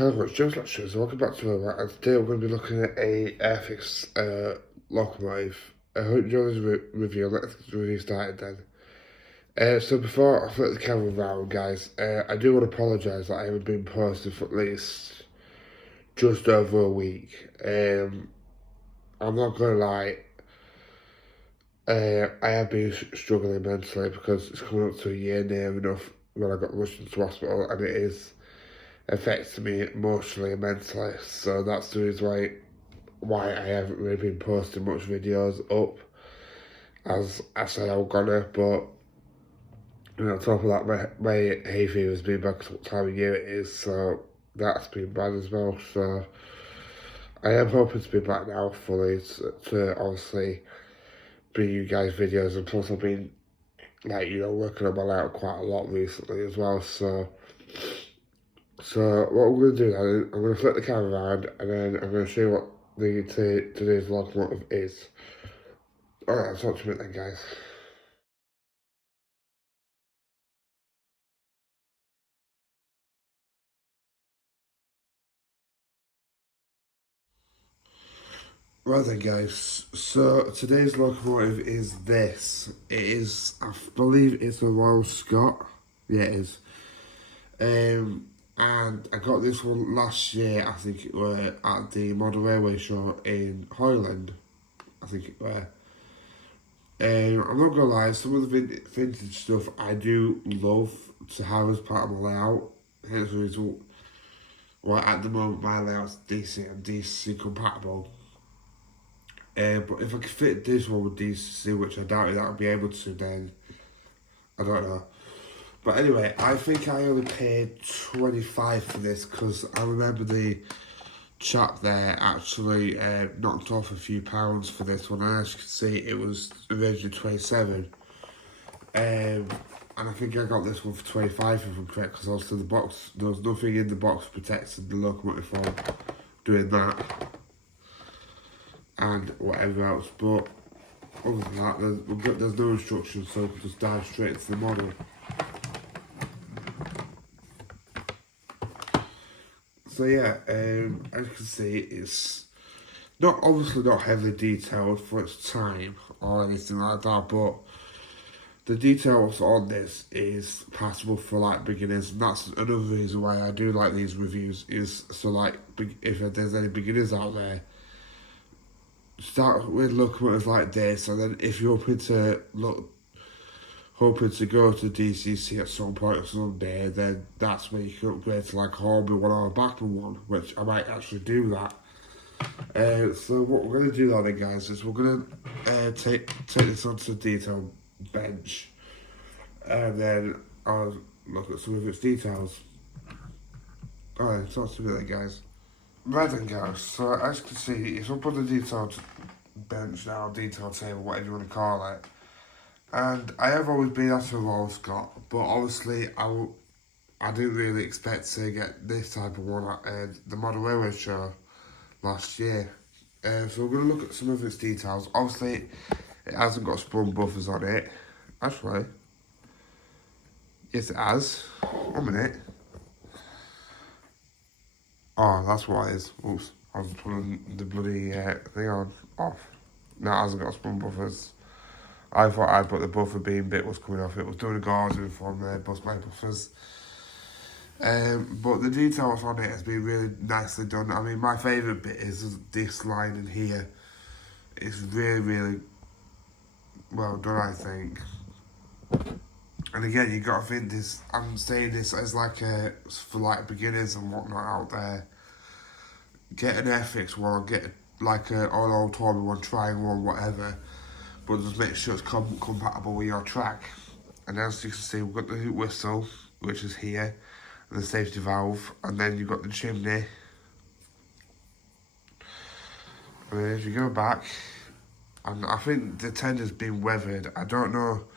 Hello, it's Joe's Lectures. Welcome back to my work, and today we're going to be looking at a Airfix locomotive. I hope you enjoy this review. Let's get the review started then. So before I flip the camera around, guys, I do want to apologise that I haven't been posting for at least just over a week. I'm not going to lie, I have been struggling mentally because it's coming up to a year near enough when I got rushed into hospital, and it is affects me emotionally and mentally, so that's the reason why I haven't really been posting much videos up as I said I was gonna. But on top of that, my hay fever's been back to what time of year it is, so that's been bad as well. So I am hoping to be back now fully to obviously bring you guys videos, and plus I've been working on my layout quite a lot recently as well. So what we're going to do now, I'm going to flip the camera around, and then I'm going to show you what today's locomotive is. Alright, let's watch a minute then, guys. Right then, guys, so today's locomotive is this. It is, I believe it's a Royal Scot. Yeah, it is. And I got this one last year, I think it were, at the Model Railway Show in Hoyland. I think it were. I'm not gonna lie, some of the vintage stuff I do love to have as part of my layout. Hence the reason why at the moment my layout's DC and DC compatible. But if I could fit this one with DC, which I doubt that I'll be able to, then I don't know. But anyway, I think I only paid 25 for this because I remember the chap there actually knocked off a few pounds for this one. And as you can see, it was originally 27. And I think I got this one for 25 if I'm correct, because also the box, there was nothing in the box protecting the locomotive from doing that and whatever else. But other than that, there's no instructions, so we can just dive straight into the model. So yeah, as you can see, it's obviously not heavily detailed for its time or anything like that, but the details on this is passable for like beginners, and that's another reason why I do like these reviews, is so like if there's any beginners out there, start with locomotives like this, and then if you're hoping to go to DCC at some point someday, then that's where you can upgrade to like a Hornby one or a Bachmann one, which I might actually do that. So what we're going to do now then, guys, is we're going to take this onto the detail bench, and then I'll look at some of its details. Alright, talk to me then, guys. Right then, guys, so as you can see, it's up on the detailed bench now, detail table, whatever you want to call it. And I have always been after a Royal Scot, but obviously I didn't really expect to get this type of one at the Model Railway Show last year. So we're going to look at some of its details. Obviously, it hasn't got sprung buffers on it. Actually, yes it has. 1 minute. Oh, that's what it is. Oops, I was putting the bloody thing off. No, it hasn't got sprung buffers. I thought I'd put the buffer beam bit was coming off. It was doing a gauge from bust my buffers. But the details on it has been really nicely done. I mean, my favourite bit is this line in here. It's really, really well done, I think. And again, you got to think this. I'm saying this as like for like beginners and whatnot out there. Get an Airfix one, get like an old Hornby one, trying one, whatever. But just make sure it's compatible with your track. And as you can see, we've got the hoot whistle, which is here, and the safety valve, and then you've got the chimney. And then if you go back, and I think the tender's been weathered. I don't know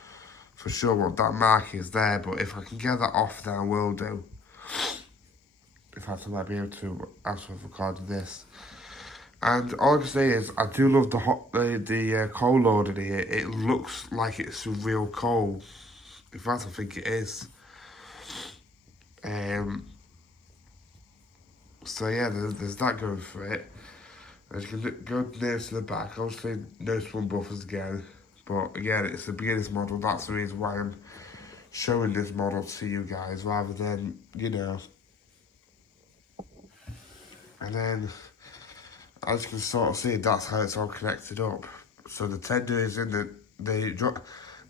for sure what that mark is there, but if I can get that off, then I will do. In fact, I might be able to after I've recorded this. And all I can say is, I do love the coal load in here. It looks like it's a real coal. In fact, I think it is. So yeah, there's that going for it. As you can go near to the back, obviously no spun buffers again. But again, it's a beginner's model, that's the reason why I'm showing this model to you guys rather than, you know. And then, as you can sort of see, that's how it's all connected up. So the tender is in the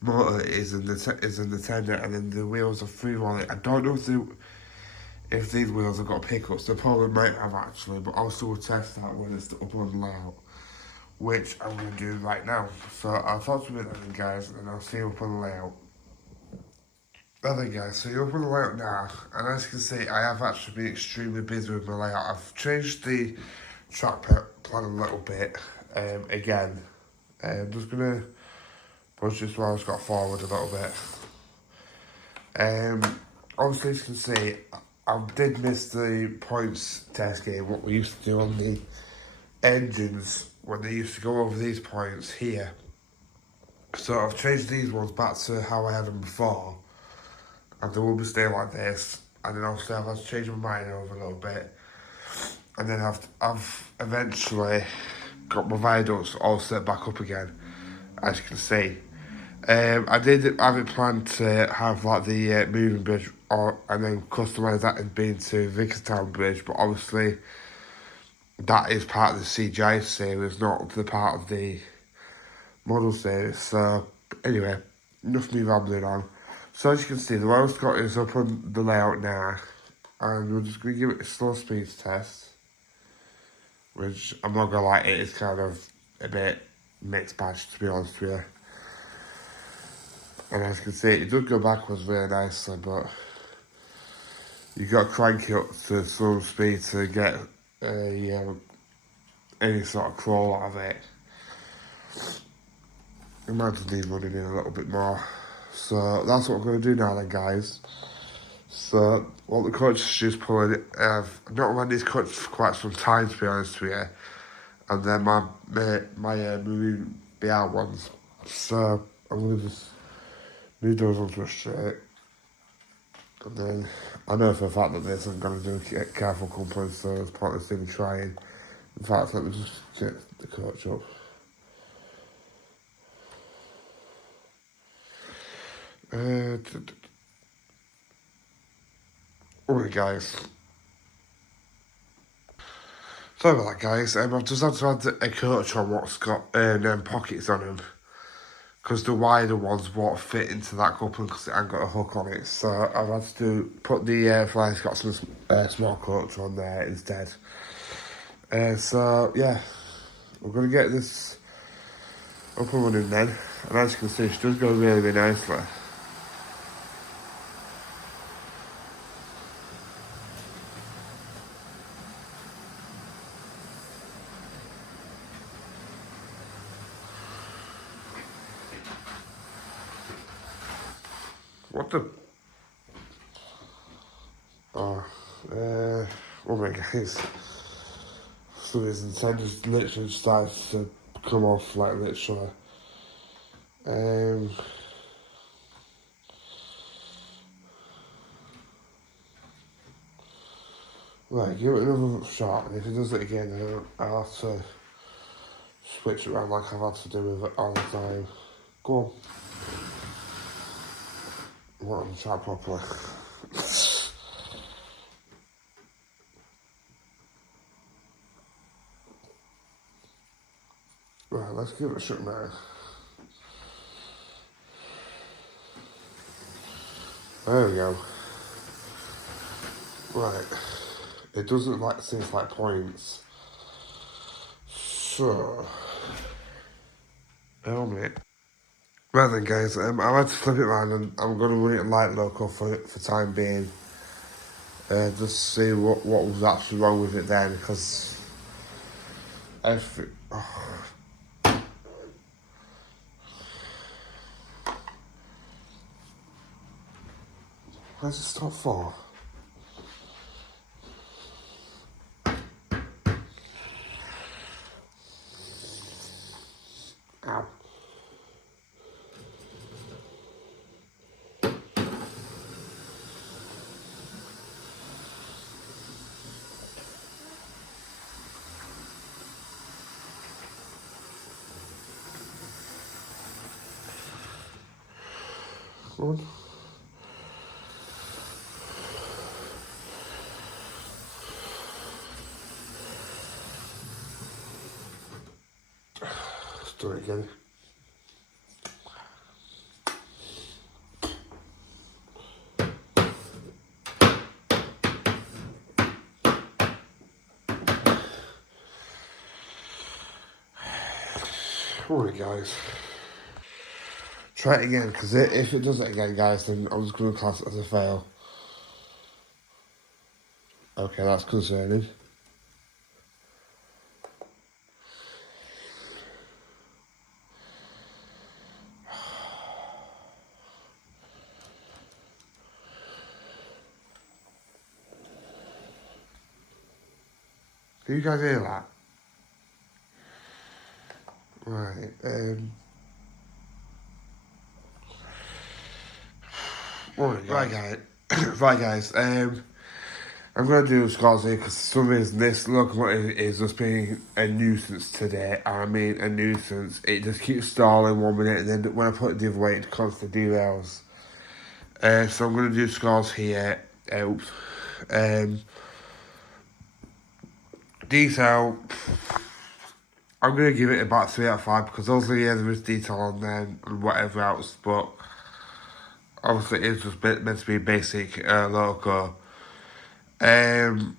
motor is in the tender, and then the wheels are through on it. I don't know if these wheels have got pickups. They probably might have actually, but I'll still test that when it's up on layout, which I'm going to do right now. So I'll talk to you then, guys, and I'll see you up on the layout. Well guys, so you're up on the layout now, and as you can see, I have actually been extremely busy with my layout. I've changed the track plan a little bit, again. I'm just going to push this while it's got forward a little bit. Obviously, as you can see, I did miss the points test game, what we used to do on the engines, when they used to go over these points here. So I've changed these ones back to how I had them before, and they will be staying like this. And then obviously I've had to change my mind over a little bit, and then I've eventually got my viaducts all set back up again, as you can see. I did have it planned to have like the moving bridge, and then customise that and being to Vickerstown Bridge, but obviously that is part of the CGI series, not the part of the model series. So anyway, enough of me rambling on. So as you can see, the way I've got is up on the layout now, and we're just going to give it a slow speeds test, which I'm not going to lie, it is kind of a bit mixed batch, to be honest with you. And as you can see, it does go backwards very nicely, but you got to crank it up to some speed to get any sort of crawl out of it. I might just need running in a little bit more. So that's what I'm going to do now then, guys. So what the coach is just pulling, I've not run these coach for quite some time, to be honest with you. And then my moving BR ones. So I'm going to just move those onto a straight. And then I know for a fact that this I'm going to do careful company, so it's pointless in trying. In fact, let me just get the coach up. Alright guys. Sorry about that guys, I've just had to add a coach on what's got pockets on them, because the wider ones won't fit into that coupling because it ain't got a hook on it. So I've had to put the Flying Scotsman small coach on there instead. So yeah, we're going to get this up and running then. And as you can see, she does go really, really nicely. What the... Oh, oh my guys. So this intent just literally starts to come off, like literally. Right, give it another shot, and if it does it again, then I'll have to switch it around like I've had to do with it all the time. Go on. I want to try properly. Right, let's give it a shot now. There we go. Right. It doesn't like seems like points. So helmet. Right then guys, I had to flip it around and I'm gonna run it light local for time being. Just to see what was actually wrong with it then, because everything. Oh. Where's it stop for? Ow. on. Let's do it again. Alright guys. Try it again, because if it does it again guys, then I'm just going to class it as a fail. Okay, that's concerning. Can you guys hear that? Right, right guys, right guys, I'm going to do scores here because for some reason this locomotive is just being a nuisance today. I mean a nuisance. It just keeps stalling 1 minute and then when I put it the other way it constantly derails. So I'm going to do scores here. Oops. Detail, I'm going to give it about 3 out of 5 because obviously yeah, there is detail on them and whatever else, but obviously it's just meant to be basic loco. Slow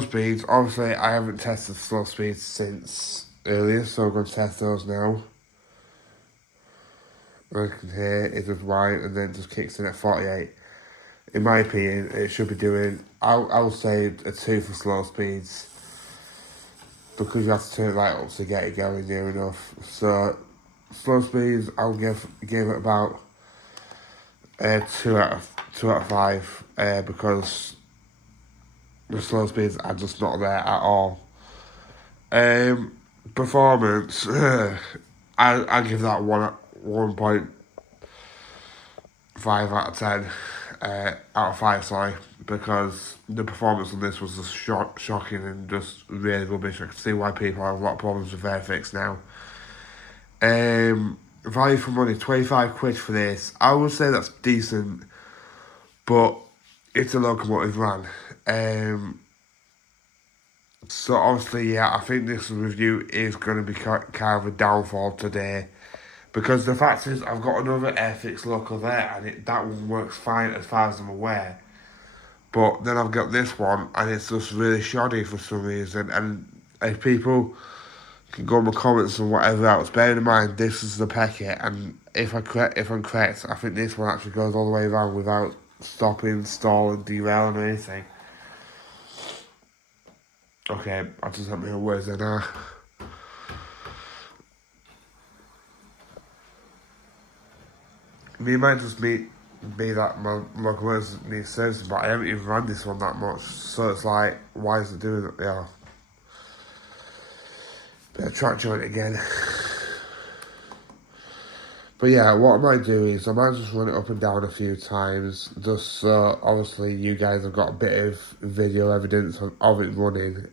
speeds, obviously I haven't tested slow speeds since earlier, so I'm going to test those now. Like you can hear, it does whine and then just kicks in at 48. In my opinion, it should be doing, I'll say a 2 for slow speeds. Because you have to turn it right up to get it going near enough. So, slow speeds, I'll give it about 2 out of 5 because the slow speeds are just not there at all. Performance, I give that 1.5 out of 10. Out of 5, sorry, because the performance on this was just shocking and just really rubbish. I can see why people have a lot of problems with Airfix now. Value for money, 25 quid for this. I would say that's decent, but it's a locomotive van. So obviously, yeah, I think this review is going to be kind of a downfall today. Because the fact is, I've got another Airfix loco there, and that one works fine as far as I'm aware. But then I've got this one, and it's just really shoddy for some reason. And if people can go in the comments and whatever else, bear in mind this is the packet, and if I'm correct, I think this one actually goes all the way around without stopping, stalling, derailing, or anything. Okay, I just have my own words there now. It might just be that my locomotives need servicing, but I haven't even run this one that much, so it's like, why is it doing it? Yeah. Bit of track joint again. But yeah, what I might do is I might just run it up and down a few times, just so obviously you guys have got a bit of video evidence of it running.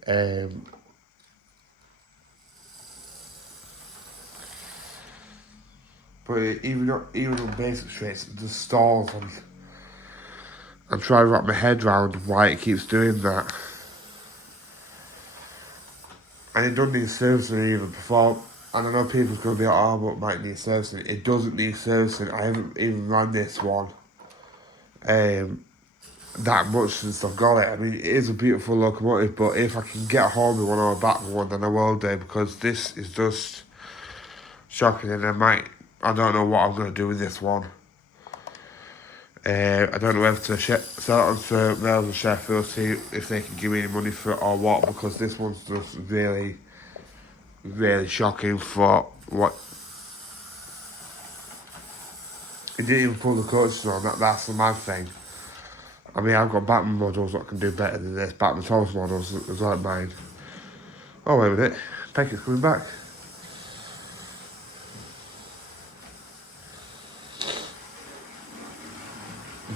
But even on basic straights, it just stalls, and I'm trying to wrap my head around why it keeps doing that. And it doesn't need servicing even before. And I know people's going to be like, oh, but it might need servicing. It doesn't need servicing. I haven't even run this one that much since I've got it. I mean, it is a beautiful locomotive, but if I can get a hold of one or a back one, then I will do, because this is just shocking, and I don't know what I'm going to do with this one. I don't know whether to sell it on for Rails and Sheffield, see if they can give me any money for it or what, because this one's just really, really shocking for what. It didn't even pull the coaches on, that's the mad thing. I mean, I've got Batman models that can do better than this, Batman Thomas models as like mine. Oh, wait a minute, Peckett's coming back.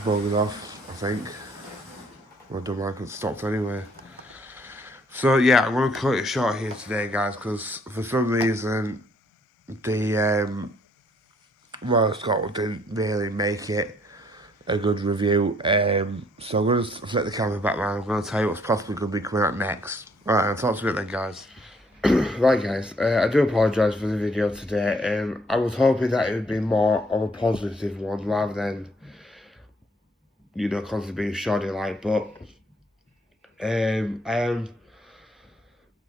Bugged off, I think. I don't mind, it stopped anyway. So yeah, I'm going to cut it short here today, guys, because for some reason the Royal Scotland didn't really make it a good review. So I'm going to flip the camera back now. I'm going to tell you what's possibly going to be coming out next. Alright, I'll talk to you then, guys. Right, guys, I do apologise for the video today. I was hoping that it would be more of a positive one rather than, you know, constantly being shoddy like, but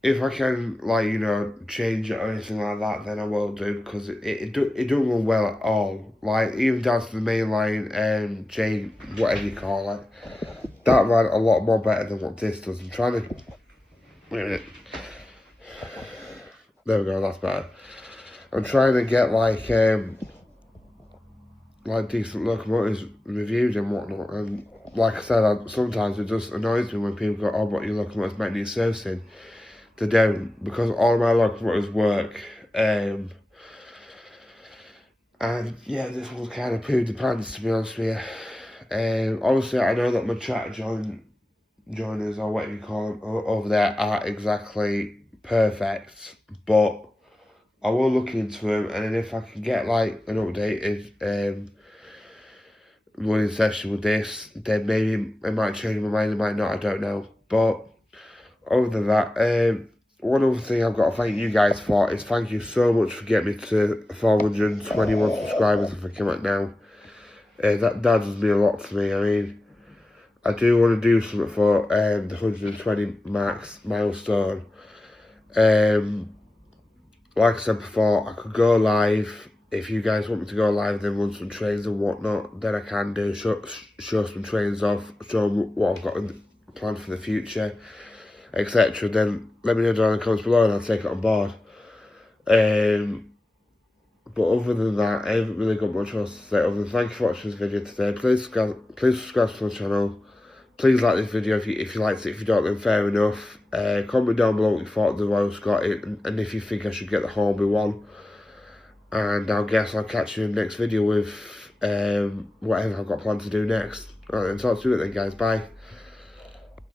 if I can, like, you know, change it or anything like that, then I will do, because it don't run well at all. Like, even down to the main line, chain, whatever you call it, that ran a lot more better than what this does. I'm trying to, wait a minute. There we go, that's better. I'm trying to get, like decent locomotives reviewed and whatnot, and like I said, sometimes it just annoys me when people go, oh, but your locomotives might need servicing. They don't, because all my locomotives work. And yeah, this one's kind of pooed the pants, to be honest with you. Obviously, I know that my chat joiners, or whatever you call them, over there aren't exactly perfect, but I will look into them, and then if I can get like an updated running session with this, then maybe I might change my mind, I might not, I don't know. But other than that, one other thing I've got to thank you guys for is thank you so much for getting me to 421 subscribers, if I come out now. That does mean a lot to me. I mean, I do want to do something for the 120 max milestone. Like I said before, I could go live. If you guys want me to go live, then run some trains and whatnot, then I can do, show some trains off, show them what I've got planned for the future, etc. Then let me know down in the comments below and I'll take it on board. But other than that, I haven't really got much else to say other than thank you for watching this video today. Please subscribe to the channel. Please like this video if you liked it. If you don't, then fair enough. Comment down below what you thought of the Royal Scot and if you think I should get the Hornby one. And I guess I'll catch you in the next video with whatever I've got planned to do next. Alright then, talk to you then, guys. Bye.